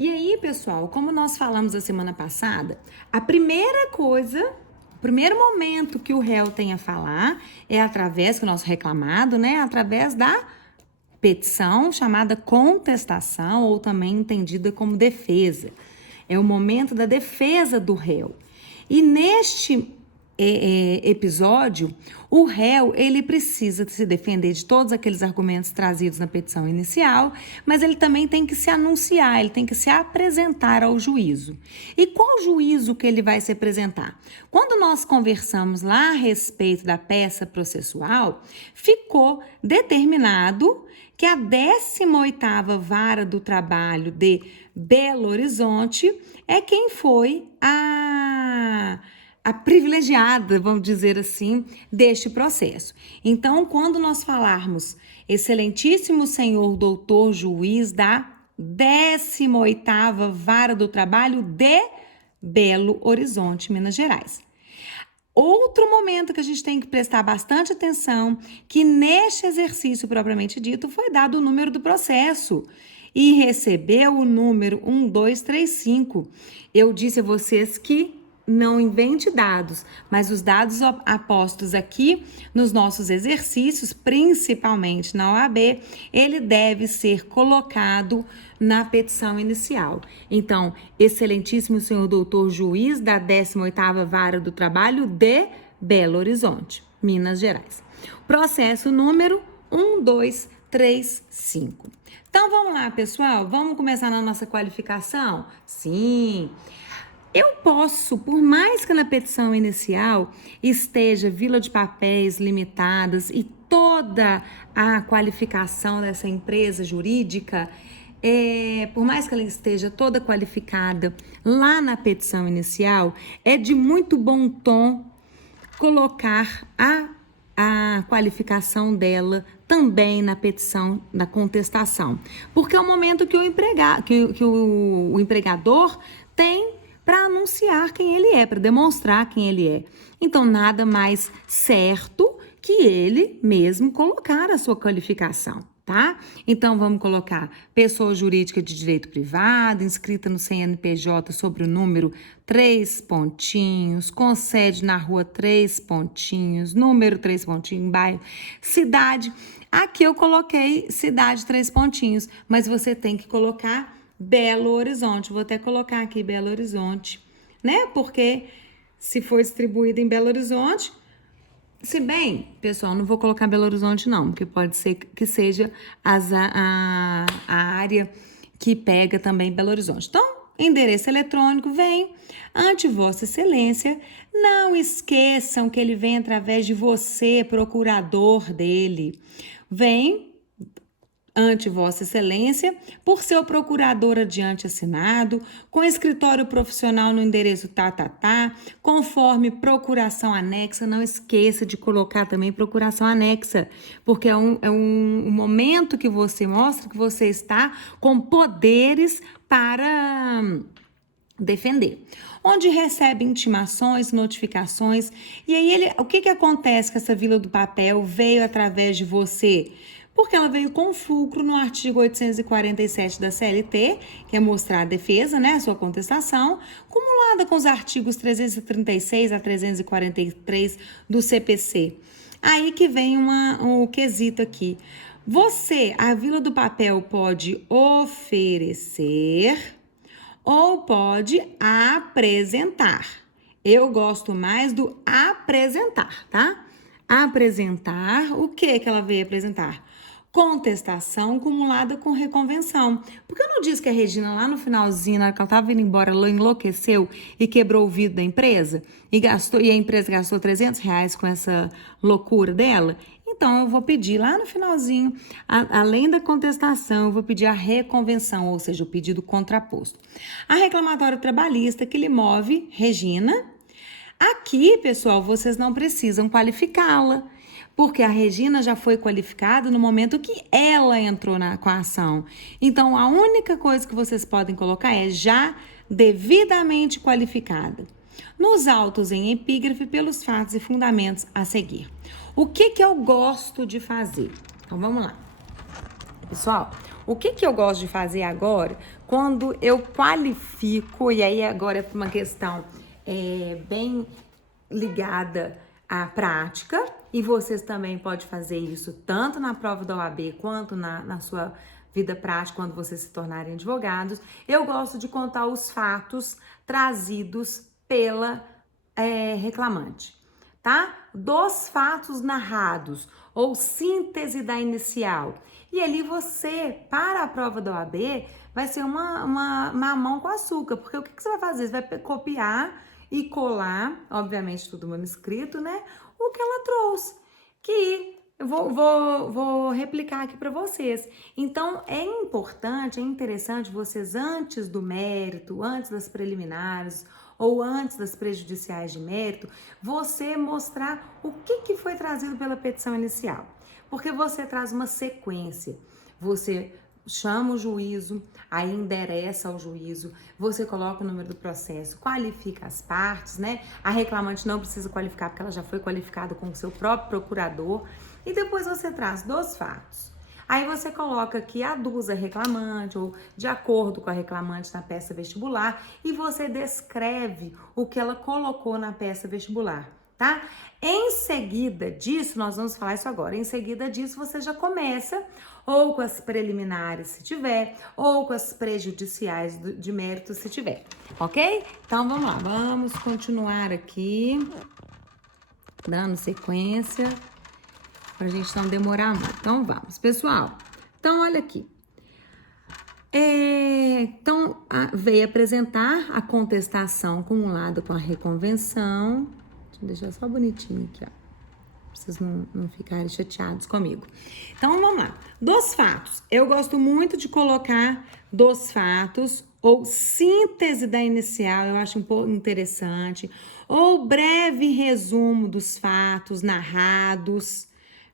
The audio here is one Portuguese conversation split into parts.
E aí, pessoal, como nós falamos a semana passada, a primeira coisa, o primeiro momento que o réu tem a falar é através, que o nosso reclamado, né? Através da petição, chamada contestação, ou também entendida como defesa. É o momento da defesa do réu. E neste episódio, o réu, ele precisa se defender de todos aqueles argumentos trazidos na petição inicial, mas ele também tem que se anunciar, ele tem que se apresentar ao juízo. E qual juízo que ele vai se apresentar? Quando nós conversamos lá a respeito da peça processual, ficou determinado que a 18ª Vara do Trabalho de Belo Horizonte é quem foi a privilegiada, vamos dizer assim, deste processo. Então, quando nós falarmos excelentíssimo senhor doutor juiz da 18ª Vara do Trabalho de Belo Horizonte, Minas Gerais. Outro momento que a gente tem que prestar bastante atenção, que neste exercício propriamente dito foi dado o número do processo e recebeu o número 1235. Eu disse a vocês que não invente dados, mas os dados apostos aqui nos nossos exercícios, principalmente na OAB, ele deve ser colocado na petição inicial. Então, excelentíssimo senhor doutor juiz da 18ª Vara do Trabalho de Belo Horizonte, Minas Gerais. Processo número 1235. Então, vamos lá, pessoal? Vamos começar na nossa qualificação? Sim. Eu posso, por mais que na petição inicial esteja Vila de Papéis Limitadas e toda a qualificação dessa empresa jurídica, por mais que ela esteja toda qualificada lá na petição inicial, é de muito bom tom colocar a qualificação dela também na petição da contestação, porque é o momento que o empregador tem para anunciar quem ele é, para demonstrar quem ele é. Então, nada mais certo que ele mesmo colocar a sua qualificação, tá? Então, vamos colocar pessoa jurídica de direito privado, inscrita no CNPJ sobre o número 3 pontinhos, com sede na rua 3 pontinhos, número 3 pontinhos, bairro, cidade. Aqui eu coloquei cidade 3 pontinhos, mas você tem que colocar Belo Horizonte, vou até colocar aqui Belo Horizonte, né? Porque se for distribuído em Belo Horizonte, se bem, pessoal, não vou colocar Belo Horizonte não, porque pode ser que seja a área que pega também Belo Horizonte. Então, endereço eletrônico vem ante Vossa Excelência. Não esqueçam que ele vem através de você, procurador dele. Vem ante Vossa Excelência, por seu procurador adiante assinado, com escritório profissional no endereço conforme procuração anexa. Não esqueça de colocar também procuração anexa, porque é um momento que você mostra que você está com poderes para defender. Onde recebe intimações, notificações, e aí o que acontece que essa Vila do Papel veio através de você? Porque ela veio com fulcro no artigo 847 da CLT, que é mostrar a defesa, né, a sua contestação, cumulada com os artigos 336 a 343 do CPC. Aí que vem um quesito aqui. Você, a Vila do Papel, pode oferecer ou pode apresentar. Eu gosto mais do apresentar, tá? Apresentar, o que ela veio apresentar? Contestação cumulada com reconvenção. Porque eu não disse que a Regina lá no finalzinho, na hora que ela estava indo embora, ela enlouqueceu e quebrou o vidro da empresa? E a empresa gastou R$300 com essa loucura dela? Então, eu vou pedir lá no finalzinho, além da contestação, eu vou pedir a reconvenção, ou seja, o pedido contraposto. A reclamatória trabalhista que lhe move, Regina. Aqui, pessoal, vocês não precisam qualificá-la, porque a Regina já foi qualificada no momento que ela entrou com a ação. Então, a única coisa que vocês podem colocar é já devidamente qualificada. Nos autos em epígrafe pelos fatos e fundamentos a seguir. O que eu gosto de fazer? Então, vamos lá. Pessoal, O que eu gosto de fazer agora, quando eu qualifico, e aí agora é uma questão bem ligada à prática, e vocês também podem fazer isso tanto na prova da OAB quanto na sua vida prática, quando vocês se tornarem advogados. Eu gosto de contar os fatos trazidos pela reclamante, tá? Dos fatos narrados, ou síntese da inicial. E ali você, para a prova da OAB, vai ser uma mamão com açúcar, porque o que você vai fazer? Você vai copiar e colar, obviamente tudo manuscrito, né? O que ela trouxe, que eu vou replicar aqui para vocês. Então, é importante, é interessante vocês, antes do mérito, antes das preliminares, ou antes das prejudiciais de mérito, você mostrar o que foi trazido pela petição inicial. Porque você traz uma sequência. Você chama o juízo, aí endereça ao juízo, você coloca o número do processo, qualifica as partes, né? A reclamante não precisa qualificar porque ela já foi qualificada com o seu próprio procurador. E depois você traz dos fatos. Aí você coloca aqui aduza a reclamante ou de acordo com a reclamante na peça vestibular e você descreve o que ela colocou na peça vestibular, tá? Em seguida disso, nós vamos falar isso agora, em seguida disso você já começa ou com as preliminares se tiver, ou com as prejudiciais de mérito se tiver, ok? Então vamos lá, vamos continuar aqui, dando sequência, pra gente não demorar muito. Então vamos, pessoal. Então olha aqui. Então veio apresentar a contestação acumulada com a reconvenção. Deixa eu deixar só bonitinho aqui, ó. Pra vocês não ficarem chateados comigo. Então vamos lá. Dos fatos. Eu gosto muito de colocar dos fatos ou síntese da inicial, eu acho um pouco interessante, ou breve resumo dos fatos narrados,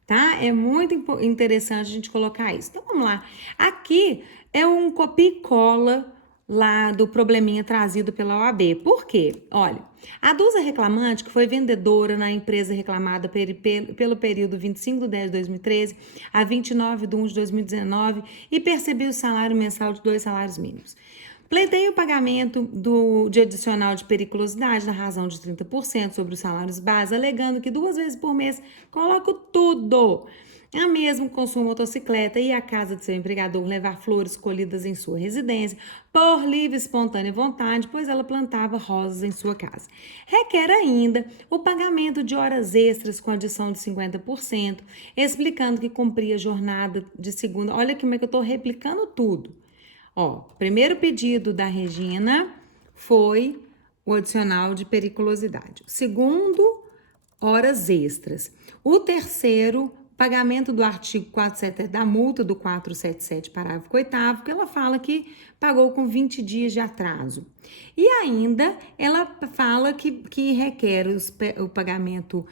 tá? É muito interessante a gente colocar isso. Então, vamos lá. Aqui é um copia e cola lá do probleminha trazido pela OAB. Por quê? Olha, a Dusa reclamante, que foi vendedora na empresa reclamada pelo período 25/10/2013 a 29/1/2019 e percebeu o salário mensal de 2 salários mínimos. Pleiteia o pagamento de adicional de periculosidade na razão de 30% sobre os salários base, alegando que 2 vezes por mês coloco tudo. A mesmo consuma motocicleta e a casa de seu empregador levar flores colhidas em sua residência por livre e espontânea vontade, pois ela plantava rosas em sua casa. Requer ainda o pagamento de horas extras com adição de 50%, explicando que cumpria jornada de segunda. Olha como é que eu estou replicando tudo. Ó, primeiro pedido da Regina foi o adicional de periculosidade. O segundo, horas extras. O terceiro, pagamento do artigo 477 da multa do 477, parágrafo 8º, que ela fala que pagou com 20 dias de atraso. E ainda ela fala que requer o pagamento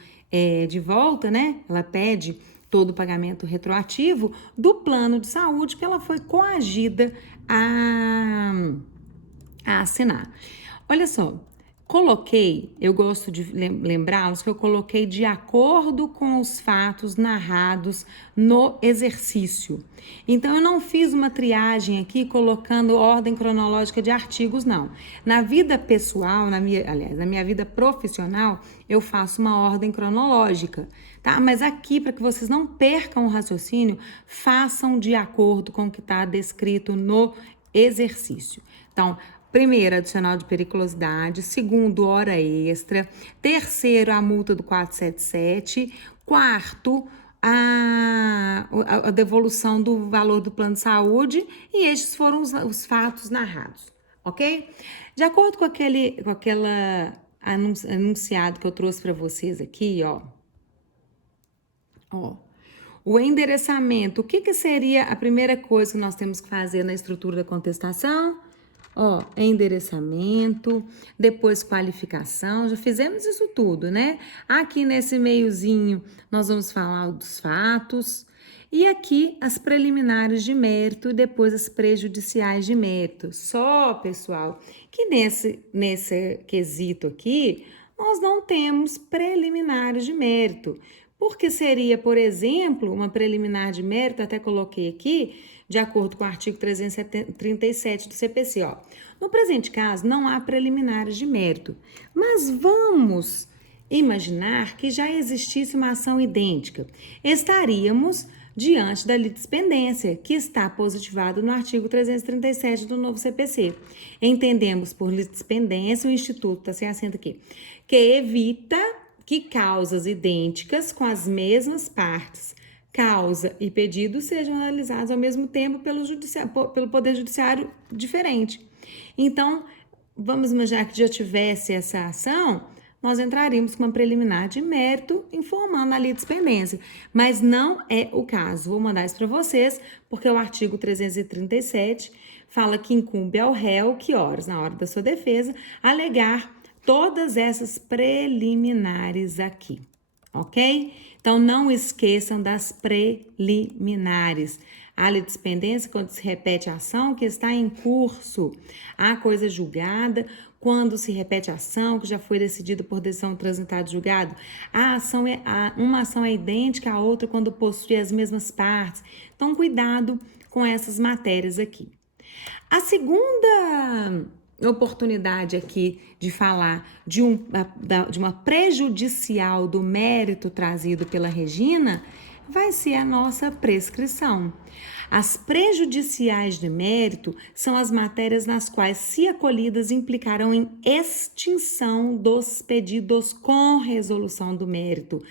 de volta, né? Ela pede todo o pagamento retroativo do plano de saúde que ela foi coagida a assinar. Olha só, eu gosto de lembrá-los que eu coloquei de acordo com os fatos narrados no exercício. Então, eu não fiz uma triagem aqui colocando ordem cronológica de artigos, não. Na vida pessoal, na minha vida profissional, eu faço uma ordem cronológica, tá? Mas aqui, para que vocês não percam o raciocínio, façam de acordo com o que está descrito no exercício. Então, primeiro, adicional de periculosidade. Segundo, hora extra. Terceiro, a multa do 477. Quarto, a devolução do valor do plano de saúde. E estes foram os fatos narrados, ok? De acordo com aquela anunciado que eu trouxe para vocês aqui, ó. O endereçamento. O que seria a primeira coisa que nós temos que fazer na estrutura da contestação? Endereçamento, depois qualificação, já fizemos isso tudo, né? Aqui nesse meiozinho nós vamos falar dos fatos e aqui as preliminares de mérito e depois as prejudiciais de mérito. Só, pessoal, que nesse quesito aqui nós não temos preliminares de mérito, Porque seria, por exemplo, uma preliminar de mérito, até coloquei aqui, de acordo com o artigo 337 do CPC, ó. No presente caso, não há preliminares de mérito, mas vamos imaginar que já existisse uma ação idêntica. Estaríamos diante da litispendência, que está positivado no artigo 337 do novo CPC. Entendemos por litispendência, o Instituto, está sem acento aqui, que evita que causas idênticas com as mesmas partes, causa e pedido, sejam analisados ao mesmo tempo pelo Poder Judiciário diferente. Então, vamos imaginar que já tivesse essa ação, nós entraríamos com uma preliminar de mérito informando a litispendência, mas não é o caso. Vou mandar isso para vocês, porque o artigo 337 fala que incumbe ao réu, que horas, na hora da sua defesa, alegar todas essas preliminares aqui, ok? Então, não esqueçam das preliminares. A litispendência, quando se repete a ação que está em curso. A coisa julgada, quando se repete a ação que já foi decidida por decisão transitada de julgado. Uma ação é idêntica à outra quando possui as mesmas partes. Então, cuidado com essas matérias aqui. A segunda oportunidade aqui de falar de uma prejudicial do mérito trazido pela Regina vai ser a nossa prescrição. As prejudiciais de mérito são as matérias nas quais, se acolhidas, implicarão em extinção dos pedidos com resolução do mérito.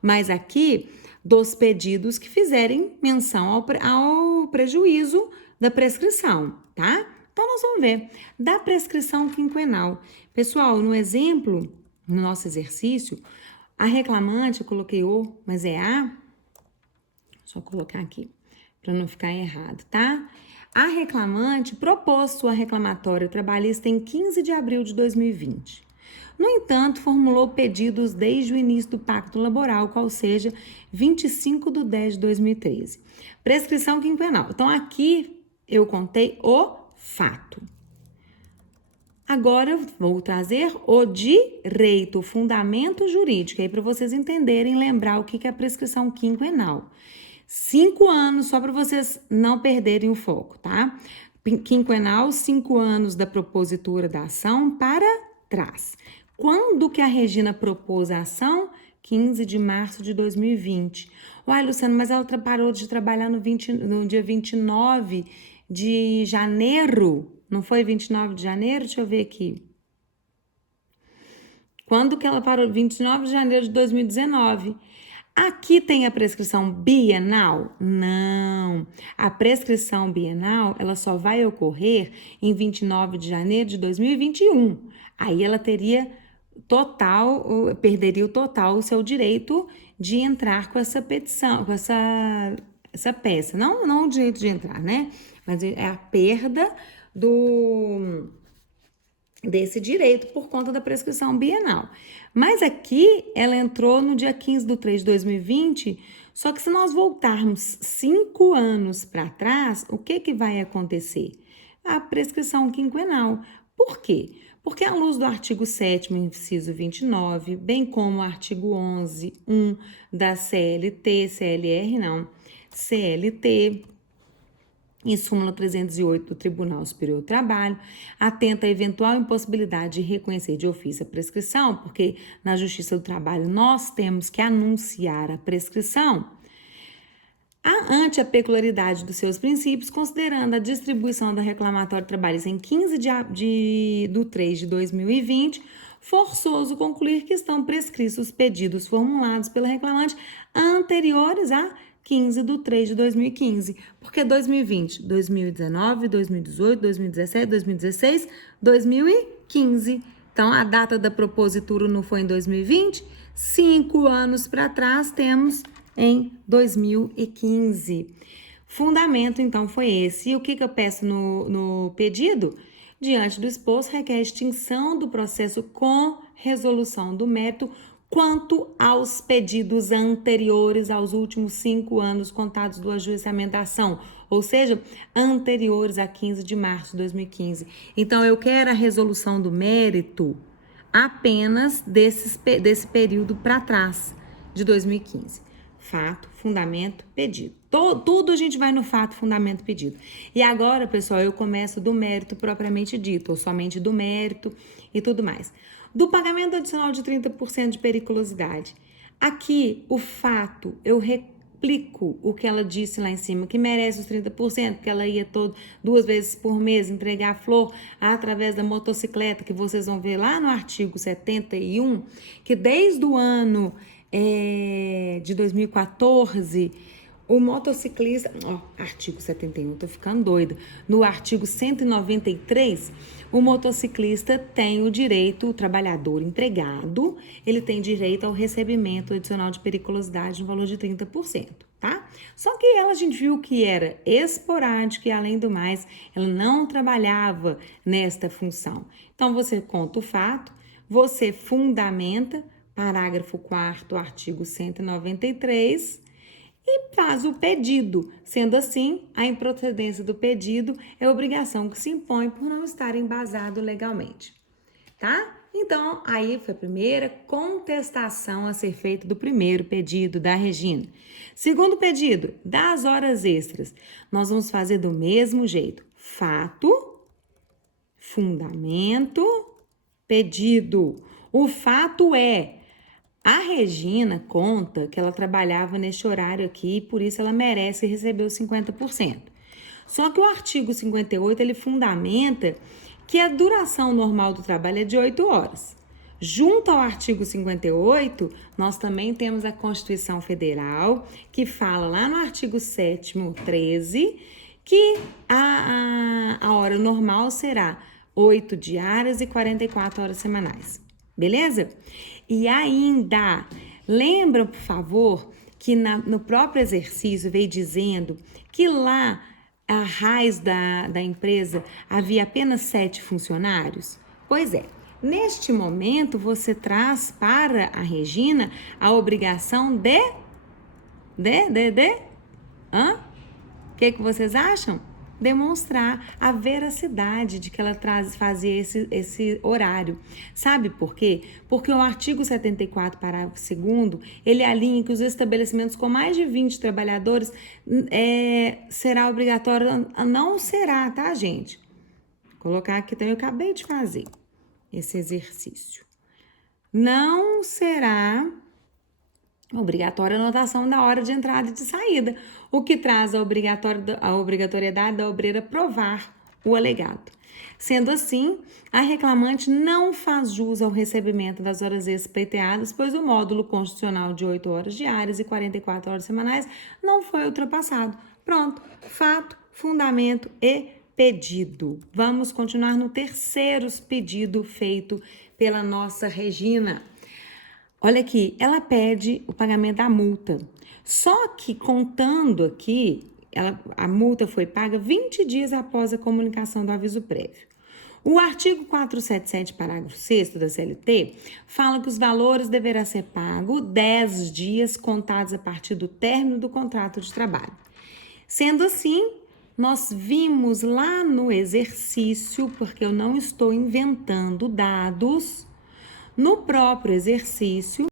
Mas aqui, dos pedidos que fizerem menção ao prejuízo da prescrição, tá? Então, nós vamos ver da prescrição quinquenal. Pessoal, no exemplo, no nosso exercício, a reclamante, eu coloquei o, mas é a, só colocar aqui, para não ficar errado, tá? A reclamante propôs sua reclamatória trabalhista em 15 de abril de 2020. No entanto, formulou pedidos desde o início do pacto laboral, qual seja 25 de 10 de 2013. Prescrição quinquenal. Então, aqui eu contei o fato. Agora eu vou trazer o direito, o fundamento jurídico, aí para vocês entenderem, lembrar o que é a prescrição quinquenal. 5 anos, só para vocês não perderem o foco, tá? Quinquenal, 5 anos da propositura da ação para trás. Quando que a Regina propôs a ação? 15 de março de 2020. Uai, Luciano, mas ela parou de trabalhar no dia 29 de janeiro, não foi 29 de janeiro? Deixa eu ver aqui. Quando que ela parou? 29 de janeiro de 2019. Aqui tem a prescrição bienal? Não. A prescrição bienal, ela só vai ocorrer em 29 de janeiro de 2021. Aí ela teria perderia o seu direito de entrar com essa petição, com essa peça. Não o direito de entrar, né? Mas é a perda desse direito por conta da prescrição bienal. Mas aqui ela entrou no dia 15 de 3 de 2020, só que se nós voltarmos 5 anos para trás, o que vai acontecer? A prescrição quinquenal. Por quê? Porque à luz do artigo 7º, inciso 29, bem como o artigo 11.1 da CLT, em súmula 308 do Tribunal Superior do Trabalho, atenta à eventual impossibilidade de reconhecer de ofício a prescrição, porque na Justiça do Trabalho nós temos que anunciar a prescrição, ante a peculiaridade dos seus princípios, considerando a distribuição da reclamatória trabalhista em 15 de 3 de 2020, forçoso concluir que estão prescritos os pedidos formulados pela reclamante anteriores a 15 de 3 de 2015. Porque 2020, 2019, 2018, 2017, 2016, 2015. Então, a data da propositura não foi em 2020? 5 anos para trás, temos em 2015. Fundamento, então, foi esse. E o que eu peço no pedido? Diante do exposto, requer extinção do processo com resolução do mérito quanto aos pedidos anteriores aos últimos 5 anos contados do ajuizamento da ação, ou seja, anteriores a 15 de março de 2015. Então, eu quero a resolução do mérito apenas desse período para trás, de 2015. Fato, fundamento, pedido. Tudo a gente vai no fato, fundamento, pedido. E agora, pessoal, eu começo do mérito propriamente dito, ou somente do mérito e tudo mais. Do pagamento adicional de 30% de periculosidade. Aqui, o fato, eu replico o que ela disse lá em cima, que merece os 30%, que ela ia 2 vezes por mês entregar flor através da motocicleta, que vocês vão ver lá no artigo 71, que desde o ano de 2014, o motociclista, artigo 71, tô ficando doida. No artigo 193, o motociclista tem o direito, o trabalhador empregado, ele tem direito ao recebimento adicional de periculosidade no valor de 30%, tá? Só que a gente viu que era esporádico e, além do mais, ela não trabalhava nesta função. Então, você conta o fato, você fundamenta, parágrafo 4º, artigo 193, e faz o pedido. Sendo assim, a improcedência do pedido é obrigação que se impõe por não estar embasado legalmente, tá? Então, aí foi a primeira contestação a ser feita do primeiro pedido da Regina. Segundo pedido, das horas extras, nós vamos fazer do mesmo jeito. Fato, fundamento, pedido. O fato é: a Regina conta que ela trabalhava neste horário aqui e por isso ela merece receber os 50%. Só que o artigo 58, ele fundamenta que a duração normal do trabalho é de 8 horas. Junto ao artigo 58, nós também temos a Constituição Federal, que fala lá no artigo 7º, 13, que a hora normal será 8 diárias e 44 horas semanais. Beleza? E ainda, lembra, por favor, que no próprio exercício veio dizendo que lá a raiz da empresa havia apenas 7 funcionários? Pois é, neste momento você traz para a Regina a obrigação Hã? O que vocês acham? Demonstrar a veracidade de que ela fazia esse horário. Sabe por quê? Porque o artigo 74, parágrafo 2º, ele alinha que os estabelecimentos com mais de 20 trabalhadores será obrigatório, não será, tá, gente? Vou colocar aqui também, eu acabei de fazer esse exercício. Não será obrigatória a anotação da hora de entrada e de saída, o que traz a obrigatoriedade da obreira provar o alegado. Sendo assim, a reclamante não faz jus ao recebimento das horas extras pleiteadas, pois o módulo constitucional de 8 horas diárias e 44 horas semanais não foi ultrapassado. Pronto, fato, fundamento e pedido. Vamos continuar no terceiro pedido feito pela nossa Regina. Olha aqui, ela pede o pagamento da multa. Só que contando aqui, a multa foi paga 20 dias após a comunicação do aviso prévio. O artigo 477, parágrafo 6º da CLT, fala que os valores deverão ser pagos 10 dias contados a partir do término do contrato de trabalho. Sendo assim, nós vimos lá no exercício, porque eu não estou inventando dados, no próprio exercício,